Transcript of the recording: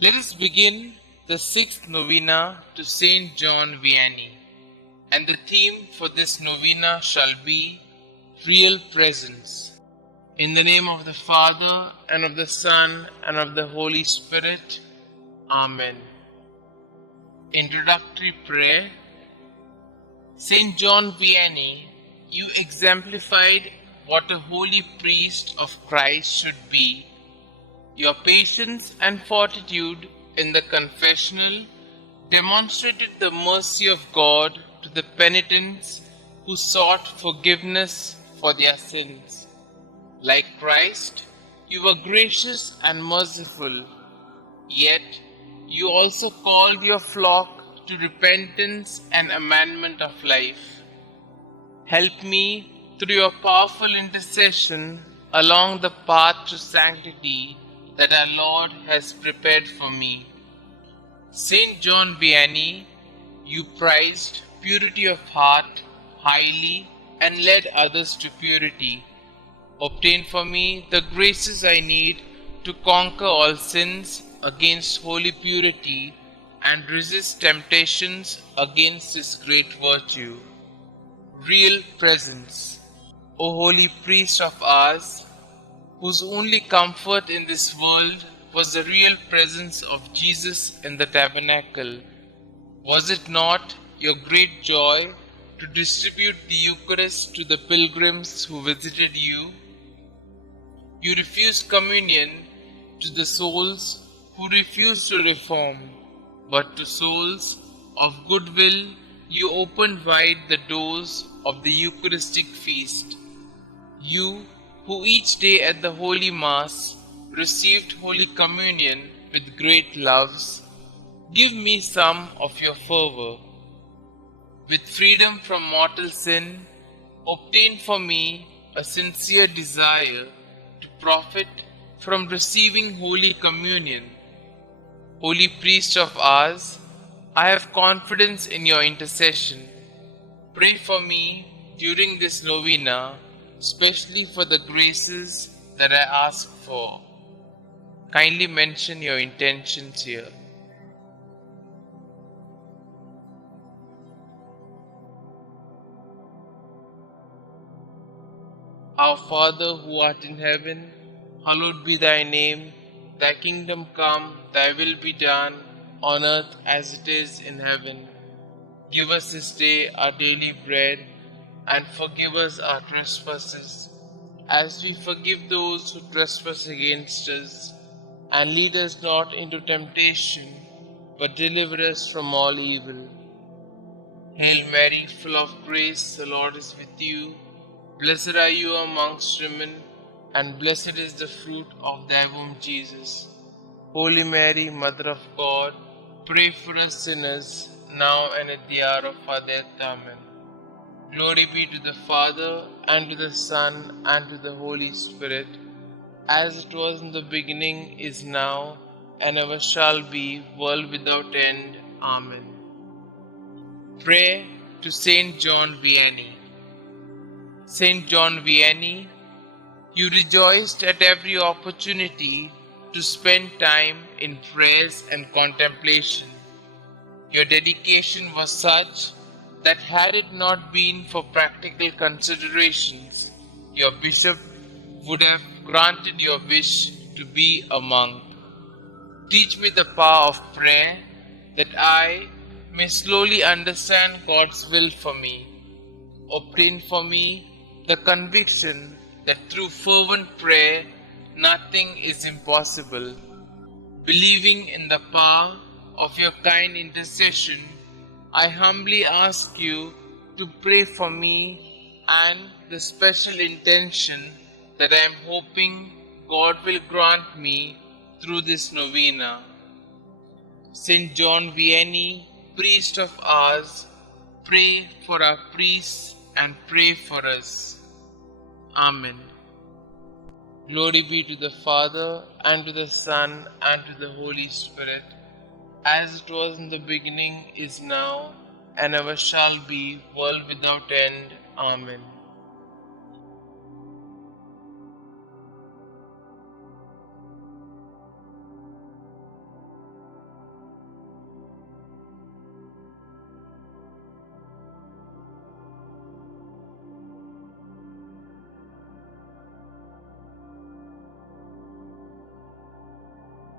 Let us begin the sixth novena to St John Vianney, and the theme for this novena shall be Real Presence. In the name of the Father, and of the Son, and of the Holy Spirit. Amen. Introductory Prayer. St John Vianney, you exemplified what a holy priest of Christ should be. Your patience and fortitude in the confessional demonstrated the mercy of God to the penitents who sought forgiveness for their sins. Like Christ, you were gracious and merciful, yet you also called your flock to repentance and amendment of life. Help me, through your powerful intercession, along the path to sanctity that our Lord has prepared for me. St. John Vianney, you prized purity of heart highly and led others to purity. Obtain for me the graces I need to conquer all sins against holy purity and resist temptations against this great virtue. Real presence. O holy priest of ours, whose only comfort in this world was the real presence of Jesus in the tabernacle, was it not your great joy to distribute the Eucharist to the pilgrims who visited you? You refused communion to the souls who refused to reform, but to souls of goodwill you opened wide the doors of the Eucharistic feast. You, who each day at the Holy Mass received Holy Communion with great loves, give me some of your fervor. With freedom from mortal sin, obtain for me a sincere desire to profit from receiving Holy Communion. Holy priest of ours, I have confidence in your intercession. Pray for me during this novena, especially for the graces that I ask for. Kindly mention your intentions here. Our Father who art in heaven, hallowed be thy name. Thy kingdom come, thy will be done, on earth as it is in heaven. Give us this day our daily bread, and forgive us our trespasses, as we forgive those who trespass against us. And lead us not into temptation, but deliver us from all evil. Hail Mary, full of grace, the Lord is with you. Blessed are you amongst women, and blessed is the fruit of thy womb, Jesus. Holy Mary, Mother of God, pray for us sinners, now and at the hour of our death. Amen. Glory be to the Father, and to the Son, and to the Holy Spirit, as it was in the beginning, is now, and ever shall be, world without end. Amen. Prayer to St. John Vianney. St. John Vianney, you rejoiced at every opportunity to spend time in prayers and contemplation. Your dedication was such that had it not been for practical considerations, your bishop would have granted your wish to be a monk. Teach me the power of prayer, that I may slowly understand God's will for me. Obtain for me the conviction that through fervent prayer nothing is impossible. Believing in the power of your kind intercession, I humbly ask you to pray for me and the special intention that I am hoping God will grant me through this novena. St. John Vianney, priest of ours, pray for our priests and pray for us. Amen. Glory be to the Father, and to the Son, and to the Holy Spirit, as it was in the beginning, is now, and ever shall be, world without end. Amen.